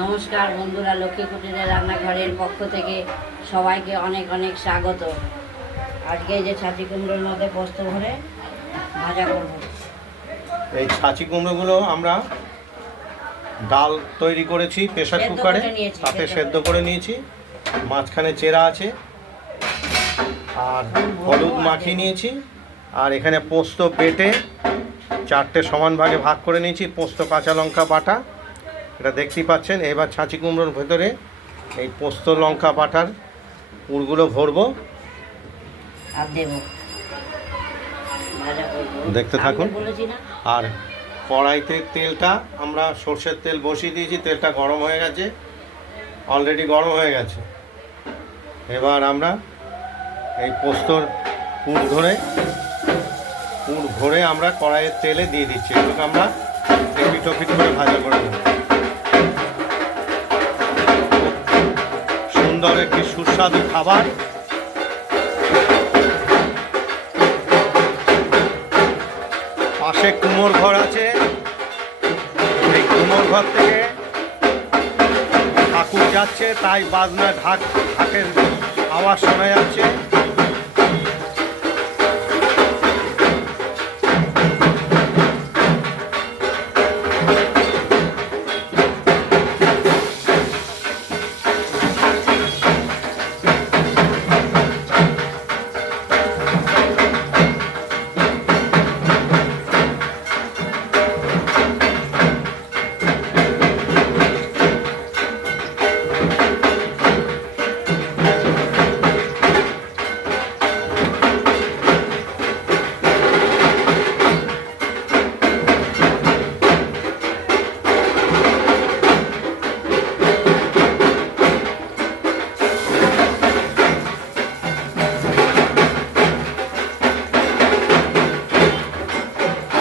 নমস্কার বন্ধুরা, লক্ষ্মী কুটিরের রান্নাঘরের পক্ষ থেকে সবাইকে অনেক অনেক স্বাগত। আজকে যে ছাঁচি কুমড়োর মধ্যে পোস্ত ভরে ভাজা করব। এই ছাঁচি কুমড়োগুলো আমরা ডাল তৈরি করেছি প্রেসার সেদ্ধ কুকারে, করে নিয়েছি, তাতে সেদ্ধ সেদ্ধ করে। করে নিয়েছি। মাঝখানে চেরা আছে আর হলুদ মাখিয়ে নিয়েছি। আর এখানে পোস্ত বেটে 4টে সমান ভাগে ভাগ করে নিয়েছি। পোস্ত কাঁচা লঙ্কা বাটা, এটা দেখতেই পাচ্ছেন। এবার ছাঁচি কুমড়োর ভেতরে এই পোস্ত লঙ্কা বাটার পুরগুলো ভরবো আর দেব ভাজা করব, দেখতে থাকুন। আমি বলেছি না। আর কড়াইতে তেলটা আমরা সর্ষের তেল বসিয়ে দিয়েছি। তেলটা গরম হয়ে গেছে, অলরেডি গরম হয়ে গেছে। এবার আমরা এই পোস্তর পুর ভরে আমরা কড়াইয়ের তেলে দিয়ে দিচ্ছি। এগুলোকে আমরা এপিট ওপিট করে ভাজা করে নেব। সুন্দর একটি সুস্বাদু খাবার। পাশে কুমোর ঘর আছে, এই কুমোর ঘর থেকে ঠাকুর যাচ্ছে, তাই বাজনা ঢাকের আওয়াজ শোনা যাচ্ছে।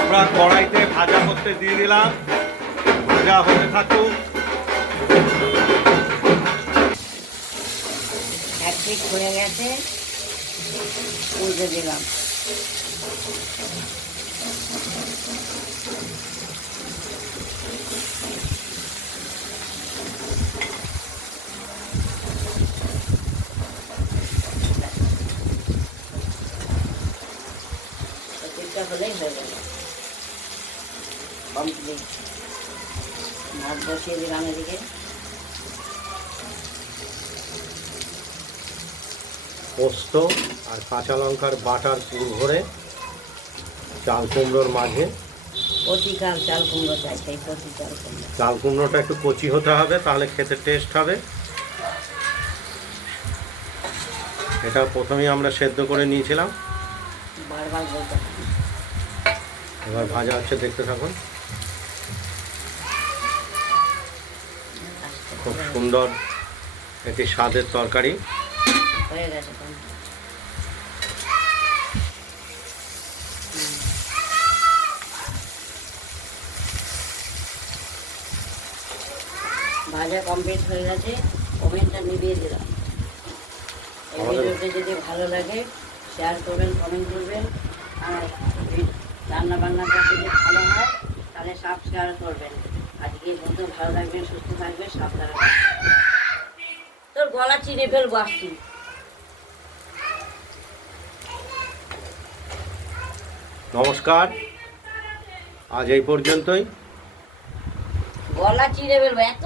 আমরা কড়াইতে ভাজা করতে দিয়ে দিলাম, ভাজা হতে থাকুক। এক পিঠ হয়ে গেছে, উল্টে দিলাম। পিঠটা হলেই হয়ে গেল, কমপ্লিট। ভাত বসিয়ে দিলাম এদিকে। পোস্ত আর কাঁচা লঙ্কার বাটার পুর ভরে চাল কুমড়োর মাঝে। কচি চাল কুমড়ো চাই, সেই কচি চাল কুমড়ো। চাল কুমড়োটা একটু কচি হতে হবে, তাহলে খেতে টেস্ট হবে। এটা প্রথমেই আমরা সেদ্ধ করে নিয়েছিলাম, বারবার বলতে হবে। এবার ভাজা হচ্ছে, দেখতে থাকুন। খুব সুন্দর একটি স্বাদের তরকারি হয়ে গেছে। ভাজা কমপ্লিট হয়ে গেছে, ওভেনটা নিভিয়ে দিলাম। এই ভিডিওটি যদি ভালো লাগে শেয়ার করবেন, কমেন্ট করবেন। আর রান্না বান্নাটা যদি ভালো হয় তাহলে সাবস্ক্রাইব করবেন। আজকে বন্ধু ভালো থাকবেন, সুস্থ থাকবেন, সাবধানে থাকবেন। তোর গলা চিনে ফেলবো, আসছি। নমস্কার, আজ এই পর্যন্তই। গলা চিনে ফেলবো এত